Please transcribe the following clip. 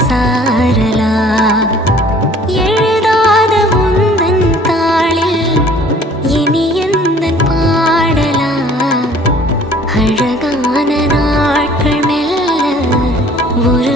சாரலா எழுதாத உந்தன் தாளில் இனி எந்தன் பாடலா அழகான நாட்கள் மெல்ல ஒரு